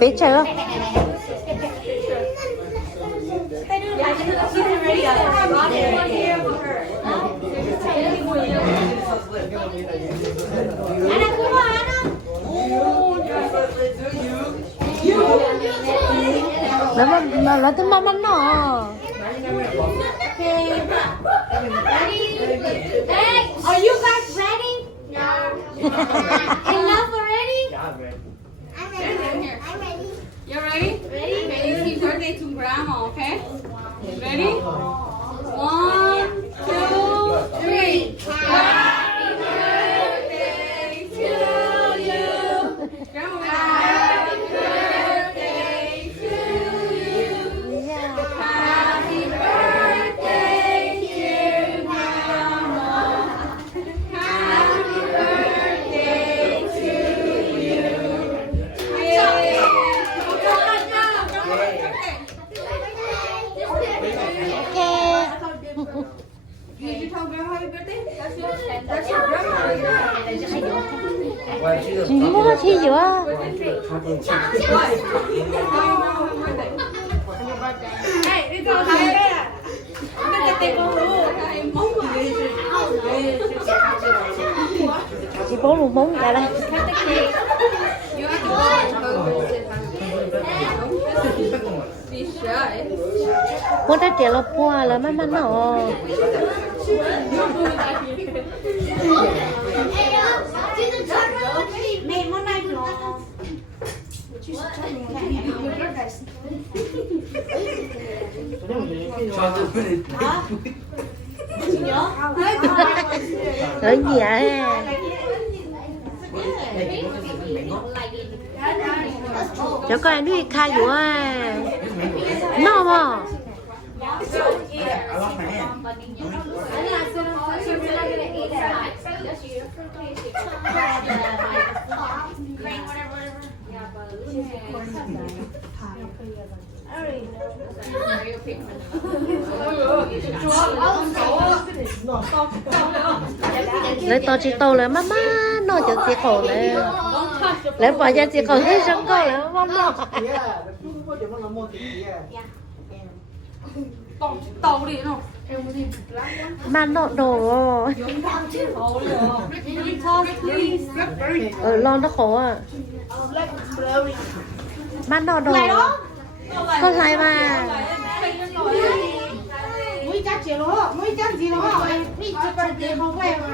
Picture. Nó tới mama nó. Are you guys ready? Enough already? I'm ready. You ready? Ready. Okay, you sing birthday to grandma, okay? Ready? 1, 2, 3. Happy birthday to you. Grandma. Happy birthday to you. Happy birthday, dear grandma. Happy birthday to you. Yay. Did you tell grandma happy birthday? That's your grandma. Chị mua chi vậy? Hey, it's all right. Cái tay con luôn, cái móng rồi. Chị bố luôn bóng ra đây. You have to go. Be shy. Bố đã trẻ là qua là mama nó. Mẹ món này nó. Ở gì ạ? Cho con anh đi khai vụ à. Nó mà. Lấy to chỉ to là mama nó cho chị khổ này. Lấy bỏ ra chị khổ thấy sống co là mama. Tàu đi nó. Mà nó đồ. Lo nó khổ à. Mà nó đồ. Có lại mà. Mới chắc gì đó, mới chắc gì đó. Đi cho tiền không quen mà.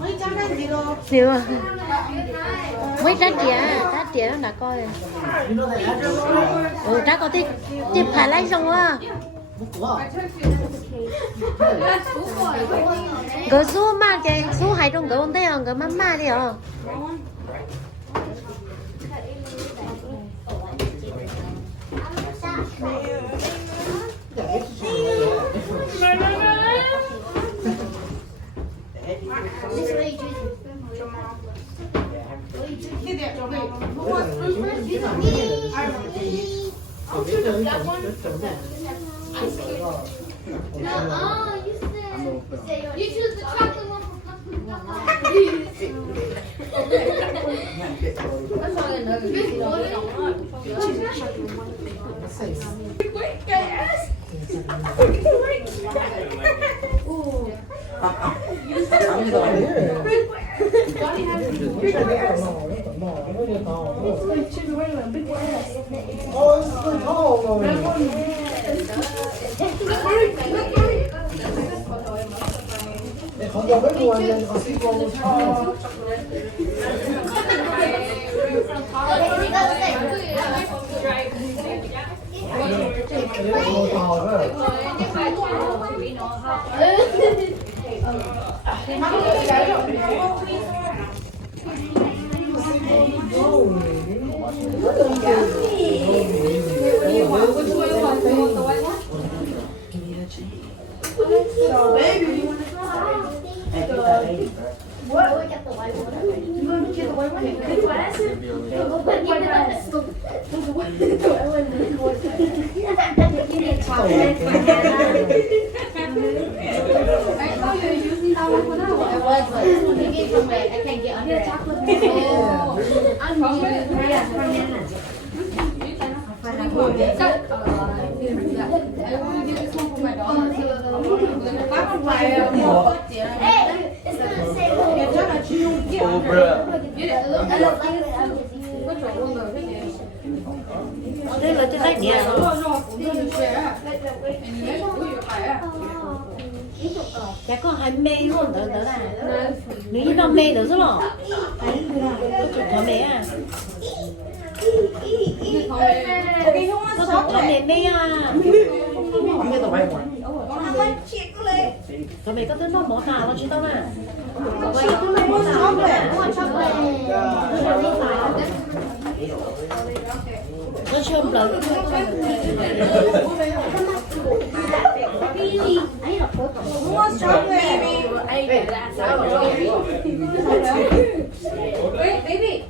Mới chắc cái gì đó. Siêu à. Mấy trái tía nó đã coi. Trái có thích tiếp phải lấy xong á. Cái số mà cái số hai trong cái vấn đề cái mama đi à. You choose the chocolate one. Không cho biết luôn, còn xin cô đây là trên đất nhà chả có hai mê luôn đỡ đỡ là nếu như nó mê đỡ rất là có mê à có mê mê à mẹ tao bay ngoài có mê có thứ nó bỏ thả nó chỉ tao nè nó chôm lợn Baby.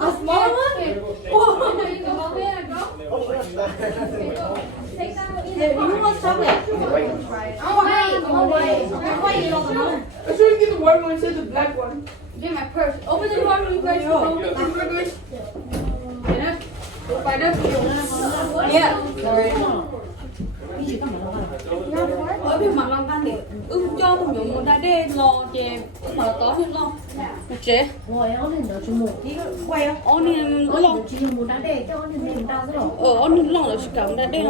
A small one? You want chocolate? I should get the white one instead of the black one. Get my purse. Open the door really quick. Get up. Go find up. Yeah. Ở bên mặt lòng ăn thì cho không dùng một đá đê lò chè mà có thêm lo một chế ngồi áo lên đó chú một tí quay á ông đi lo chỉ dùng một đá đề cho nên mình ta rất là ông đi lo là chỉ cảm đá đê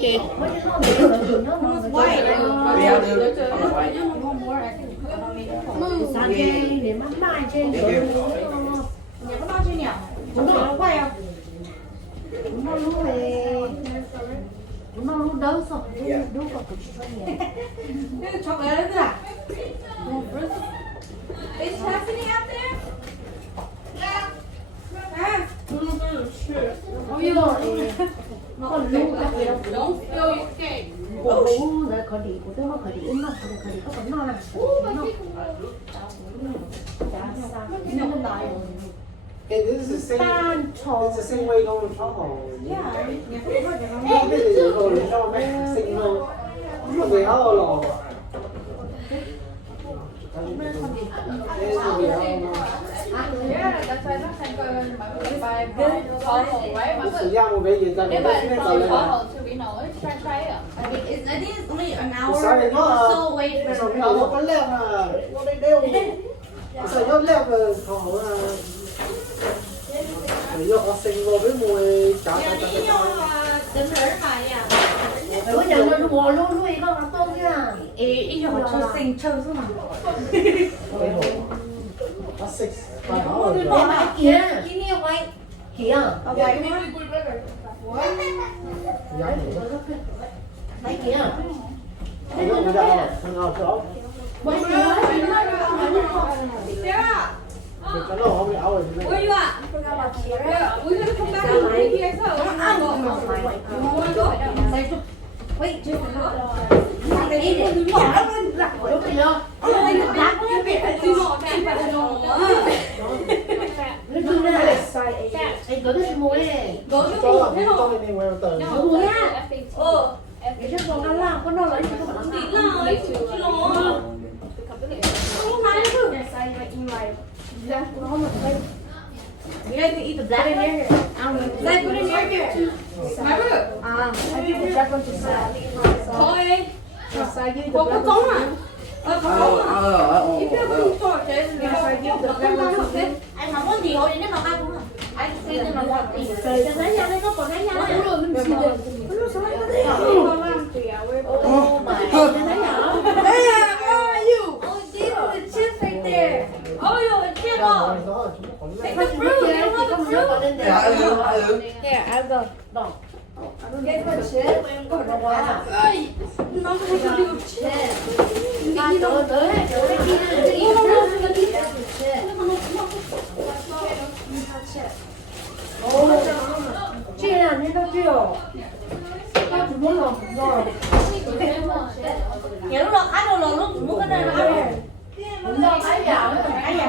chế quay sáng trên để mắt mai trên Nhà có bao nhiêu nhỉ? Chúng nó quay không? nó lúc về nó lúc đâu xong đúng không Cái chocolate đấy à? Is happening out there? ôi rồi nó còn lúc các cái đâu Don't spill your cake. đấy có đi của tôi nó có đi nó có đi có còn nó là Hey, this is the same. It's the same way going to travel. Yeah. Cái gì rồi cho mẹ sinh luôn. Nó về áo lò. Sử dụng một cái gì ta Nếu cũng mà biết from là Toronto to Reno, it's try it. I mean, I think it's only an hour. Sorry, no. So wait for Sao nó có leo mà nó đây đeo. Sao nó leo mà họ là ví dụ họ sinh vô với mùi chả chả Đến rồi mà nha. bây giờ nó ngồi luôn luôn con nó tôm nha Ý giờ họ cho sinh chơi chứ mà. nó xịt và nó rồi. bỏ lại kia Cái nhiều vậy. kia Vậy mà. lấy kia Nó người ta thằng nào chỗ. Thì cái nó không bị áo rồi. Where you at? Yeah, we're gonna come back and bring you guys out. Wait, chưa lúc gì đâu anh có cái mùi này Cho đi anywhere tờ. mùi á cái chất còn ăn là con nó lấy cho các bạn You guys can eat the black in here. Let's put it in here. I give the black one to Sal. Thôi, Yes, I give the có black có one. mà. Có mà. If you have a store, there's Yes, I give the black one to Sal. anh không có gì hồi đến nó ăn cũng anh xin nhưng mà ngon thì Lấy nhau đây có còn lấy nhau đấy. oh my Hey, where are you? Oh, these are the chips right there. Oh, yo, it's chip off. Take the fruit. You don't have the fruit. Here, I'll go. Get the chip. Ay, no sé qué digo chip. chia làm nên nó chiều muốn rồi Nhà lúc đó ăn rồi lúc muốn cái này nó ăn. muốn đâu thấy giờ thấy giờ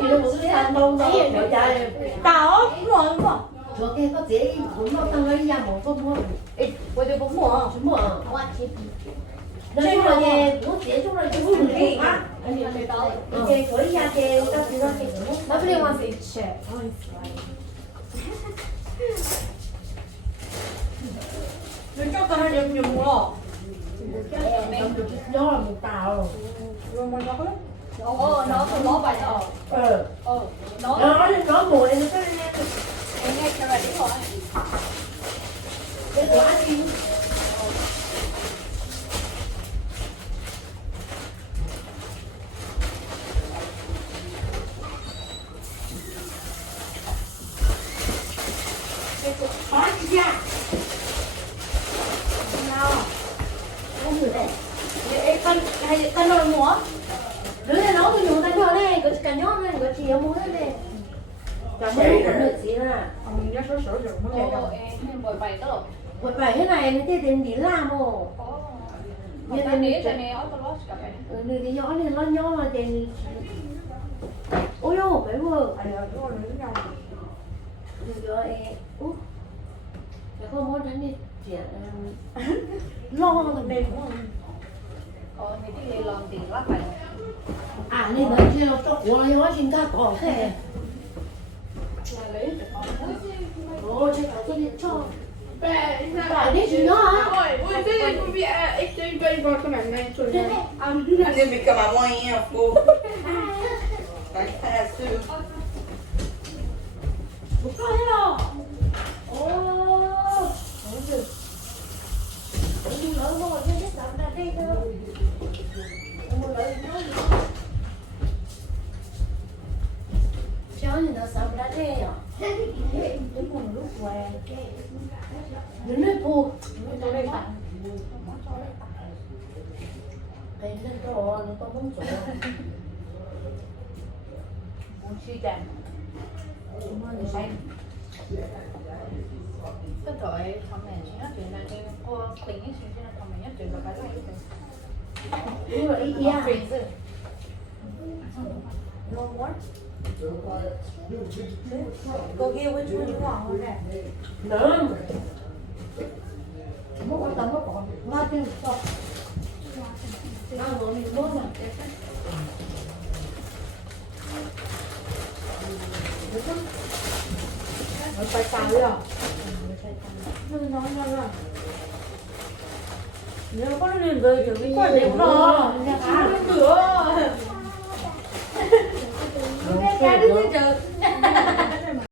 chị đâu muốn ăn đâu đâu để chạy Tao đúng rồi đúng không? 저게 그 제일 엄마 땅을 야 먹고 뭐. 어디 뭐 뭐? 좀 뭐. nói chung là về muốn chỉ chung là chung là gì á 이제 저희 한테 우리가 들어게 Nobody wants to eat shit. 왼쪽 가는 좀 물어. nó là một tàu 이거 먼저 그래? Nó không bó bài đâu. nó mùi nó có Em nghe cho bà đi thôi. cái quả gì 아, 진짜. không được đấy 에, 깐 너를 모아? đứa này nó tôi dùng tay cho này có cả nhót này có chỉ muốn thế này cả mấy cái được gì là 이제 슬슬 좀 먹어야 돼. Em bồi bài đó. một bài thế này nó chơi tiền đi làm ồ Như thế này cho nên ở đó cả bài. người cái nhỏ này nó nhỏ mà tiền ôi ô phải vừa 아니야, 이거는 그냥. rồi để không muốn đánh đi chuyện lo rồi đây đúng không Thì đi làm tiền lắm phải. à nên là chưa cho của nó hóa sinh ra có thế ồ thế có cái điện cho phải đi chứ nó hả Oi, você não via este bem bom também, né? Você fica mamonha, pô. Vai fácil. một cái đó ồ không được đi lỡ không còn biết làm ra đây thôi không lỡ nói cho nên nó sắp ra đây à đúng một lúc quen đứng đây phụ Tôi đây phải. cái lên đó nó có muốn chỗ Muốn chi tiền. Cái trời thằng này chỉ nói chuyện là đi cô tính cái chuyện là thằng này nhất chuyện là cái này. nhưng mà ý à No more? Go get which one you want on that. nữa một con tấm một con ba chân to ăn rồi mình mua mà Nó phải tàn rồi. nó Nếu có nên về thì cái quả đẹp đó. Không được. Cái cá đứng trên trời.